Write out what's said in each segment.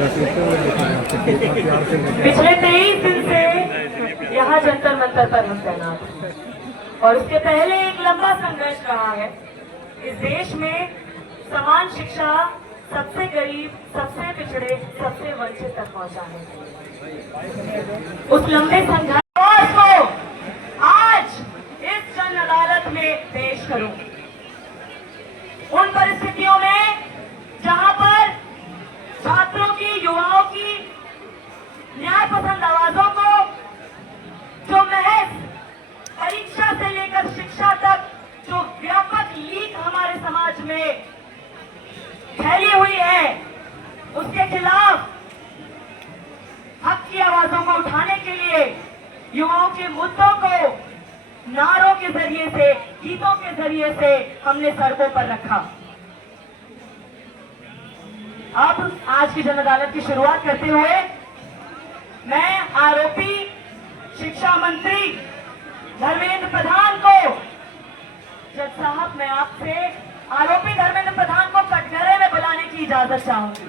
पिछले 23 दिन से यहाँ जंतर मंतर पर हम तैनात हैं और उसके पहले एक लंबा संघर्ष रहा है। इस देश में समान शिक्षा सबसे गरीब, सबसे पिछड़े, सबसे वंचित तक पहुँचाने उस लंबे संघर्ष को आज इस जन अदालत में पेश करूं। उन परिस्थितियों में जहां पर छात्रों की, युवाओं की न्याय पसंद आवाजों को जो महज परीक्षा से लेकर शिक्षा तक जो व्यापक लीक हमारे समाज में फैली हुई है, उसके खिलाफ हक की आवाजों को उठाने के लिए युवाओं के मुद्दों को नारों के जरिए से, गीतों के जरिए से हमने सड़कों पर रखा। अब आज की जन अदालत की शुरुआत करते हुए मैं आरोपी शिक्षा मंत्री धर्मेंद्र प्रधान को, जज साहब, मैं आपसे आरोपी धर्मेंद्र प्रधान को कटघरे में बुलाने की इजाजत चाहूंगी।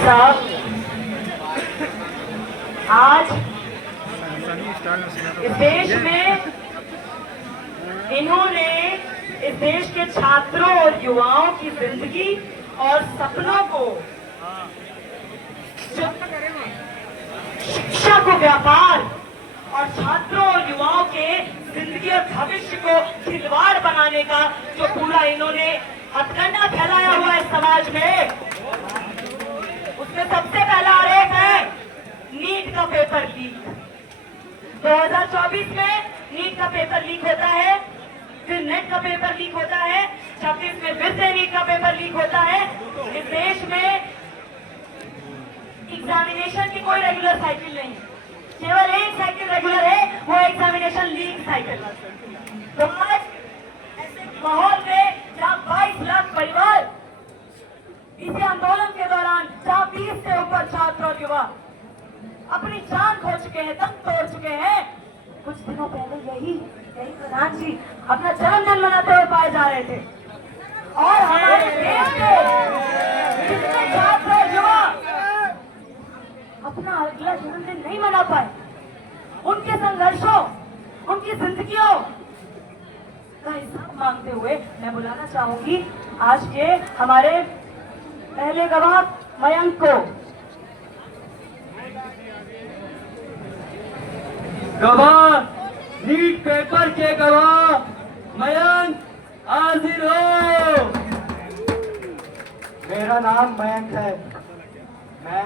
साहब, आज इस देश में इन्होंने इस देश के छात्रों और युवाओं की जिंदगी और सपनों को, शिक्षा को व्यापार और छात्रों और युवाओं के जिंदगी और भविष्य को खिलवाड़ बनाने का जो पूरा इन्होंने हथकंडा फैलाया हुआ है समाज में, उसमें सबसे पहला आरोप है नीट का पेपर लीक। 2024 में नीट का पेपर लीक होता है, फिर नेट का पेपर लीक होता है, 26 में फिर से नीट का पेपर लीक होता है। इस देश में एग्जामिनेशन की कोई रेगुलर साइकिल नहीं, केवल एक साइकिल रेगुलर है, वो एग्जामिनेशन लीक साइकिल। तो आज ऐसे माहौल में जहाँ 22 लाख परिवार इसी आंदोलन के दौरान, जहाँ 20 से ऊपर छात्र और युवा अपनी जान खो चुके हैं, दम तोड़ चुके हैं, कुछ दिनों पहले यही प्रधान जी अपना जन्मदिन मनाते हुए पाए जा रहे थे। और हमारे देश के कितने छात्र और युवा अपना अगला जन्मदिन नहीं मना पाए। उनके संघर्षों, उनकी जिंदगियों का हिसाब मांगते हुए मैं बुलाना चाहूंगी आज के हमारे पहले गवाह मयंक को। गवाह, नीट पेपर के गवाह मयंक हाजिर हो। मेरा नाम मयंक है। मैं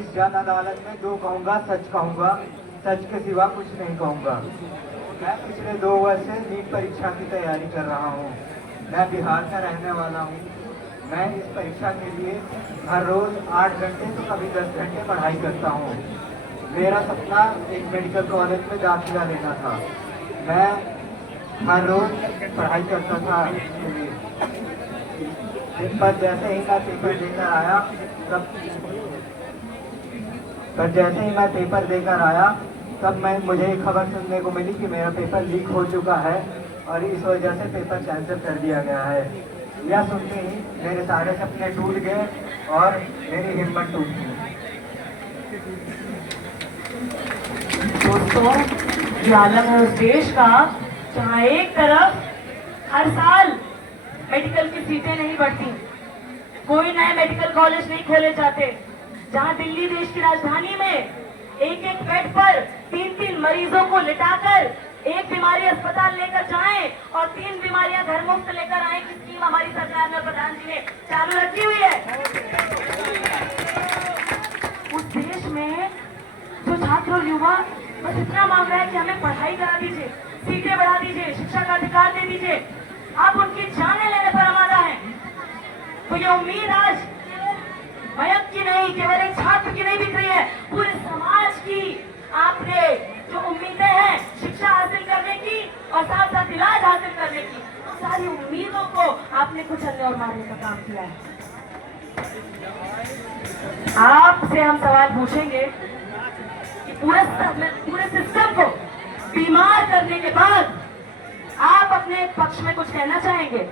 इस जन अदालत में जो कहूँगा सच कहूँगा, सच के सिवा कुछ नहीं कहूँगा। मैं पिछले 2 वर्ष से नीट परीक्षा की तैयारी कर रहा हूँ। मैं बिहार का रहने वाला हूँ। मैं इस परीक्षा के लिए हर रोज 8 घंटे तो कभी 10 घंटे पढ़ाई करता हूँ। मेरा सपना एक मेडिकल कॉलेज में दाखिला लेना था। मैं हर रोज पढ़ाई करता था इसके लिए। पर जैसे ही मैं पेपर देकर आया तब मुझे एक खबर सुनने को मिली कि मेरा पेपर लीक हो चुका है और इस वजह से पेपर कैंसिल कर दिया गया है। यह सुनते ही मेरे सारे सपने टूट गए और मेरी हिम्मत टूट गई। दोस्तों, ये आलम है उस देश का जहाँ एक तरफ हर साल मेडिकल की सीटें नहीं बढ़ती, कोई नए मेडिकल कॉलेज नहीं खोले जाते। जहां दिल्ली देश की राजधानी में एक एक बेड पर 3-3 मरीजों को लिटाकर एक बीमारी अस्पताल लेकर जाएं और 3 बीमारियां घर मुफ्त लेकर आए की स्कीम हमारी सरकार ने, प्रधान जी ने चालू रखी हुई है। उस देश में जो छात्र और युवा बस इतना मांग रहा है कि हमें पढ़ाई करा दीजिए, सीटें बढ़ा दीजिए, शिक्षा का अधिकार दे दीजिए, आप उनकी जानें लेने पर आमादा हैं। तो ये उम्मीद आज मयंक की नहीं, केवल एक छात्र की नहीं दिख रही है, पूरे समाज की आपने जो उम्मीदें हैं शिक्षा हासिल करने की और साथ साथ इलाज हासिल करने की, सारी उम्मीदों को आपने कुचलने और मारने का काम किया है। आपसे हम सवाल पूछेंगे कि पूरे सिस्टम को बीमार करने के बाद आप अपने पक्ष में कुछ कहना चाहेंगे?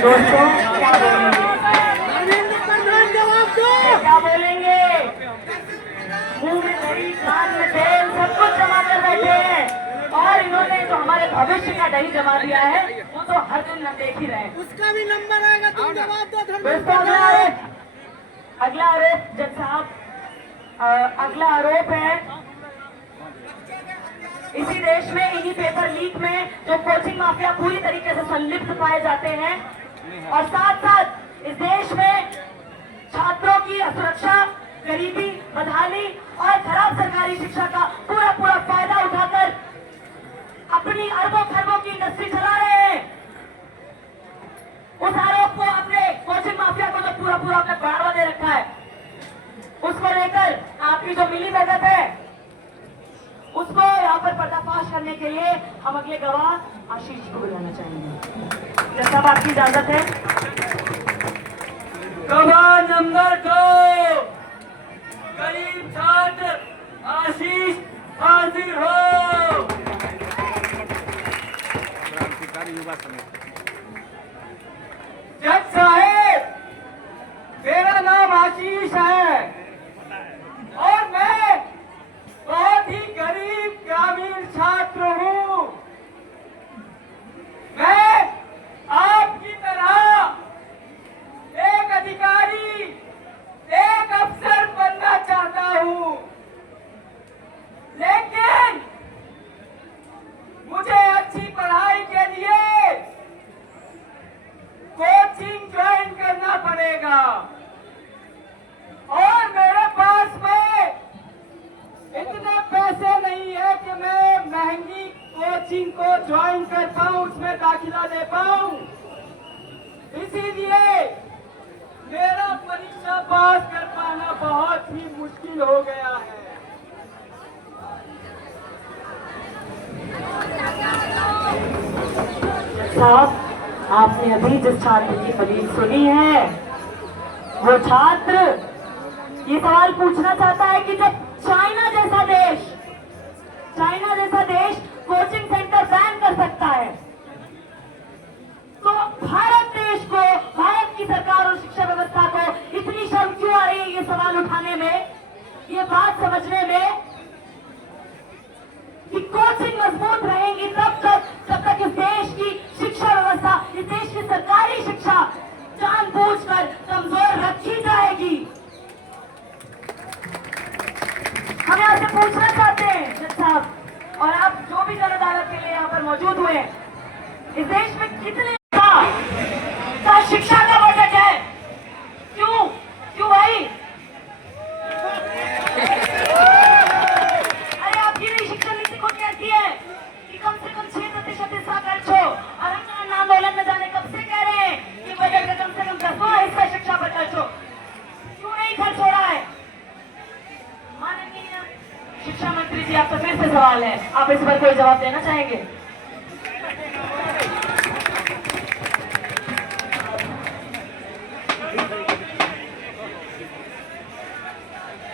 दोस्तों क्या बोलेंगे? मुंह में दही, कान में तेल, सब कुछ जमा कर बैठे हैं और इन्होंने जो हमारे भविष्य का दही जमा दिया है वो तो हर दिन न देख ही रहे हैं। उसका भी नंबर आएगा, तुम जवाब दो। दोस्तों अगला आरोप जज साहब, अगला आरोप है इसी देश में इन्हीं पेपर लीक में जो कोचिंग माफिया पूरी तरीके से संलिप्त पाए जाते हैं और साथ साथ इस देश में छात्रों की असुरक्षा, गरीबी, बदहाली और खराब सरकारी शिक्षा का पूरा फायदा उठाकर अपनी अरबों खरबों की इंडस्ट्री चला रहे हैं। उस आरोप को अपने कोचिंग माफिया को जो पूरा अपने बढ़ावा दे रखा है, उसको लेकर आपकी जो मिली भगत है उसको यहाँ पर पर्दाफाश करने के लिए हम अगले गवाह आशीष को बुलाना चाहेंगे। जब आपकी इजाजत है। गवाह नंबर 2 गरीब छात्र आशीष हाजिर हो। जज साहेब, मेरा नाम आशीष है और मैं बहुत ही गरीब ग्रामीण छात्र हूँ। मैं आपकी तरह एक अधिकारी, एक अफसर बनना चाहता हूँ, लेकिन मुझे अच्छी पढ़ाई के लिए कोचिंग ज्वाइन करना पड़ेगा और मेरे पास में इतने पैसे नहीं है कि मैं महंगी कोचिंग को ज्वाइन कर पाऊं, उसमें दाखिला ले पाऊं। इसीलिए मेरा परीक्षा पास कर पाना बहुत ही मुश्किल हो गया है। साहब, आपने अभी जिस छात्र की दलील सुनी है वो छात्र ये सवाल पूछना चाहता है कि जब चाइना जैसा देश कोचिंग सेंटर बैन कर सकता है तो भारत देश को, भारत की सरकार और शिक्षा व्यवस्था को इतनी शर्म क्यों आ रही है ये सवाल उठाने में, ये बात समझने में कि कोचिंग मजबूत रहेंगी तब तक इस देश की शिक्षा व्यवस्था, इस देश की सरकारी शिक्षा जानबूझकर कमजोर रखी जाएगी। हम आपसे पूछना चाहते हैं जज साहब और आप जो भी जन अदालत के लिए यहाँ पर मौजूद हुए, इस देश में कितने का शिक्षा का बजट है? क्यों भाई? अरे आपकी नई शिक्षा नीति को कहती है कि कम से कम 6% हिस्सा खर्च हो और हम आंदोलन में जाने कब से कह रहे हैं कि बजट का कम से कम 10वां हिस्सा शिक्षा पर खर्च हो। क्यों नहीं खर्च हो रहा है? माननीय शिक्षा मंत्री जी, आपसे फिर से सवाल है, आप इस पर कोई जवाब देना चाहेंगे?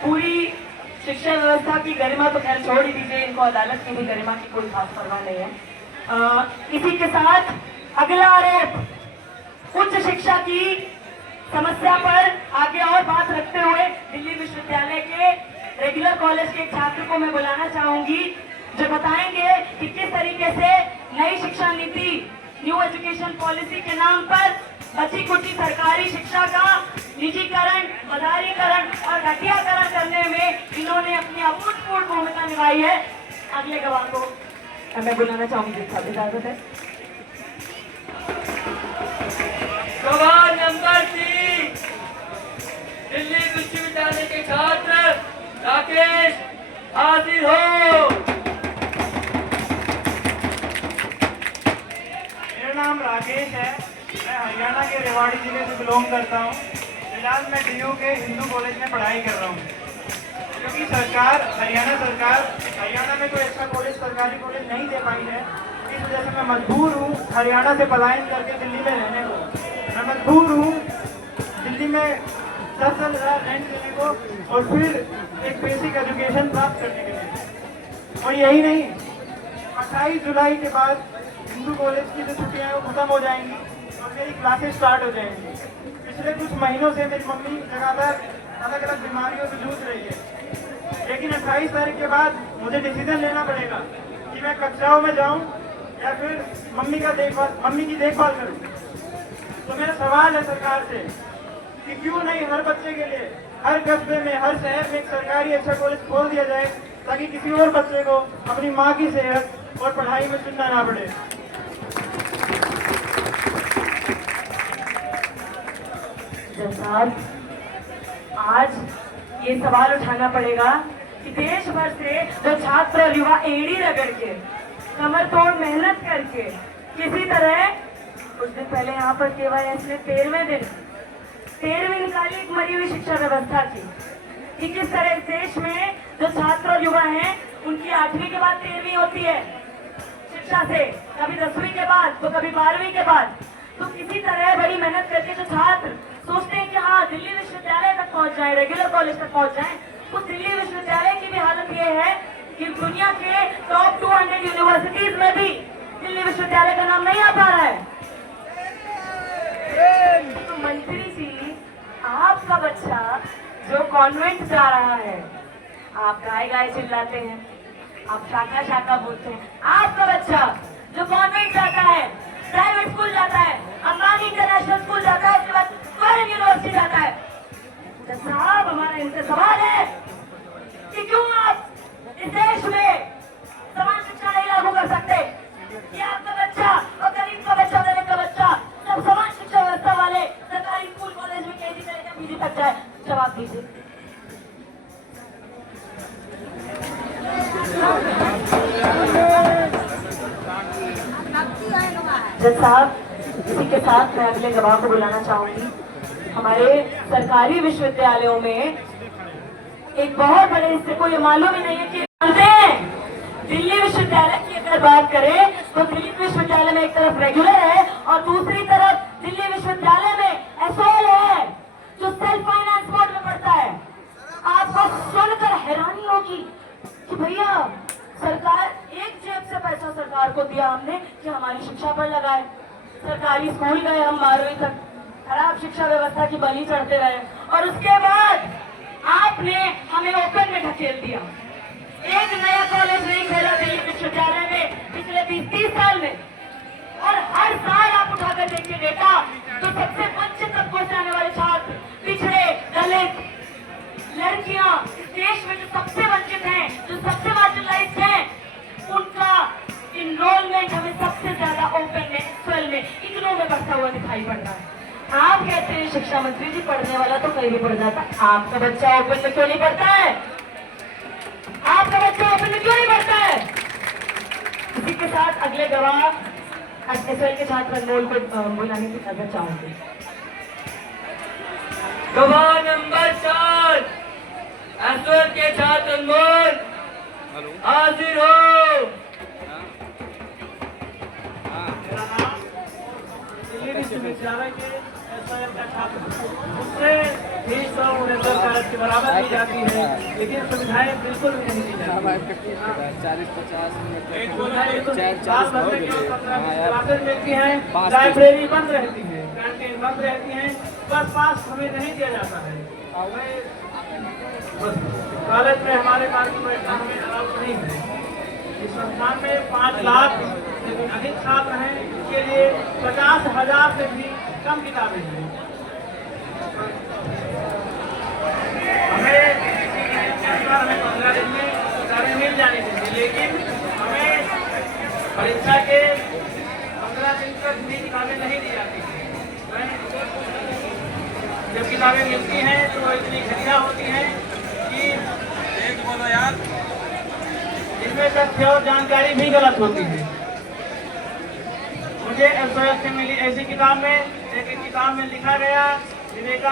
पूरी शिक्षा व्यवस्था की गरिमा तो खैर छोड़ ही दीजिए, इनको अदालत की भी गरिमा की कोई खास परवाह नहीं है। इसी के साथ अगला आरोप उच्च शिक्षा की समस्या पर आगे और बात रखते हुए दिल्ली विश्वविद्यालय के रेगुलर कॉलेज के एक छात्र को मैं बुलाना चाहूंगी जो बताएंगे कि किस तरीके से नई शिक्षा नीति, न्यू एजुकेशन पॉलिसी के नाम पर बची कुची सरकारी शिक्षा का निजीकरण, मदारीकरण और घटियाकरण करने में इन्होंने अपनी अभूतपूर्व भूमिका निभाई है। अगले गवाह को मैं बुलाना चाहूंगी, इजाजत है। गवाह नंबर 3 दिल्ली विश्वविद्यालय के छात्र राकेश हाजिर हो। मेरा नाम राकेश है, मैं हरियाणा के रेवाड़ी जिले से बिलोंग करता हूँ। फिलहाल मैं DU के हिंदू कॉलेज में पढ़ाई कर रहा हूँ। क्योंकि हरियाणा सरकार हरियाणा में कोई अच्छा कॉलेज, सरकारी कॉलेज नहीं दे पाई है, इस वजह से मैं मजबूर हूँ हरियाणा से पलायन करके दिल्ली में रहने को। मैं मजबूर हूँ दिल्ली में 10,000 रेंट देने को और फिर एक बेसिक एजुकेशन प्राप्त करने के लिए। और यही नहीं, 28 जुलाई के बाद हिंदू कॉलेज की जो छुट्टियां हैं वो खत्म हो जाएंगी और मेरी क्लासेस स्टार्ट हो जाएंगी। पिछले कुछ महीनों से मेरी मम्मी लगातार अलग अलग बीमारियों से जूझ रही है, लेकिन 28 तारीख के बाद मुझे डिसीजन लेना पड़ेगा कि मैं कक्षाओं में जाऊं या फिर मम्मी की देखभाल करूं। तो मेरा सवाल है सरकार से कि क्यों नहीं हर बच्चे के लिए हर कस्बे में, हर शहर में एक सरकारी अच्छा कॉलेज खोल दिया जाए, ताकि किसी और बच्चे को अपनी माँ की सेहत और पढ़ाई में चुनना ना पड़े। जज साहब, आज ये सवाल उठाना पड़ेगा कि देश भर से जो छात्र और युवा एड़ी रगड़ के, कमर तोड़ मेहनत करके किसी तरह, कुछ दिन पहले यहाँ पर KYS ने 13वीं निकाली एक मरी हुई शिक्षा व्यवस्था की कि किस तरह इस देश में जो छात्र और युवा हैं उनकी 8वीं के बाद 13वीं होती है शिक्षा से, कभी 10वीं के बाद तो कभी 12वीं के बाद। तो किसी तरह बड़ी मेहनत करके जो छात्र सोचते हैं कि हाँ दिल्ली विश्वविद्यालय तक पहुंच जाए, रेगुलर कॉलेज तक पहुंच जाए, तो दिल्ली विश्वविद्यालय की भी हालत ये है कि दुनिया के टॉप 200 यूनिवर्सिटीज में भी दिल्ली विश्वविद्यालय का नाम नहीं आ पा रहा है। तो मंत्री जी, आपका बच्चा जो कॉन्वेंट जा रहा है, आप गाय गाय चिल्लाते हैं, आप शाखा शाखा बोलते हैं, आपका बच्चा जो कॉन्वेंट जाता है, प्राइवेट स्कूल जाता है, अंबानी इंटरनेशनल स्कूल जाता है, उसके बाद फॉरेन यूनिवर्सिटी जाता है। तो साहब, हमारा इनसे सवाल है कि क्यों आप इस देश में समान शिक्षा नहीं लागू कर सकते कि आपका बच्चा और गरीब का बच्चा, दलित का बच्चा सब समान शिक्षा व्यवस्था वाले सरकारी स्कूल कॉलेज में कैसी तरह का PG तक जाए? जवाब दीजिए। जज साहब, इसी के साथ मैं अगले गवाह को बुलाना चाहूंगी। हमारे सरकारी विश्वविद्यालयों में एक बहुत बड़े हिस्से को ये मालूम ही नहीं है कि जानते हैं दिल्ली विश्वविद्यालय की अगर बात करें तो दिल्ली विश्वविद्यालय में एक तरफ रेगुलर है और दूसरी तरफ दिल्ली विश्वविद्यालय में एसओएल है जो सेल्फ फाइनेंस मोड में पड़ता है। आपको सुनकर हैरानी होगी कि भैया सरकार एक जेब से पैसा सरकार को दिया हमने कि हमारी शिक्षा पर लगाए। सरकारी स्कूल गए हम 12वीं तक, खराब शिक्षा व्यवस्था की बलि चढ़ते रहे और उसके बाद आपने हमें ओपन में ढकेल दिया। एक नया कॉलेज नहीं खोला दिल्ली विश्वविद्यालय में पिछले 20-30 साल में, और हर साल आप उठाकर देखिए डेटा तो सबसे वंचित तबकों से आने वाले छात्र, पिछड़े, दलित, लड़कियां, इस देश में जो सबसे वंचित हैं, जो सबसे मार्जिनलाइज्ड हैं, उनका इनरोलमेंट हमें सबसे ज्यादा ओपन में, स्वेल में, इग्नू में बढ़ता हुआ दिखाई पड़ रहा है। आप कहते हैं शिक्षा मंत्री जी पढ़ने वाला तो कहीं भी पढ़ जाता, आपका बच्चा ओपन में क्यों नहीं पढ़ता है? आपका बच्चा ओपन में क्यों नहीं पढ़ता है? इसी के साथ अगले गवाह एसएल के छात्र अनमोल को बुलाने की नजर चाहूंगी। गवाह नंबर 4 एसएल के छात्र अनमोल हाजिर हो। दिल्ली विश्वविद्यालय के एसओएल का छात्र, उससे फीस और उन्हें सरकार के बराबर दी जाती है, लेकिन सुविधाएं बिल्कुल भी नहीं दी जाती। 40-50 मिनट क्लासेस मिलती हैं, लाइब्रेरी बंद रहती है, कैंटीन बंद रहती हैं, बस पास हमें नहीं दिया जाता है। कॉलेज में हमारे पास में बैठना हमें अलाउ नहीं है। इस संस्थान में 5 लाख से अधिक छात्र हैं, इसके लिए 50,000 से भी कम किताबें हैं। हमें 15 दिन में किताबें मिल जानी चाहिए, लेकिन हमें परीक्षा के 15 दिन तक भी किताबें नहीं दी जाती हैं। जब किताबें मिलती हैं तो वो इतनी घटिया होती हैं कि इसमें तथ्य और जानकारी भी गलत होती है। मुझे एसओएस से मिली ऐसी किताब में, एक किताब में लिखा गया विवेका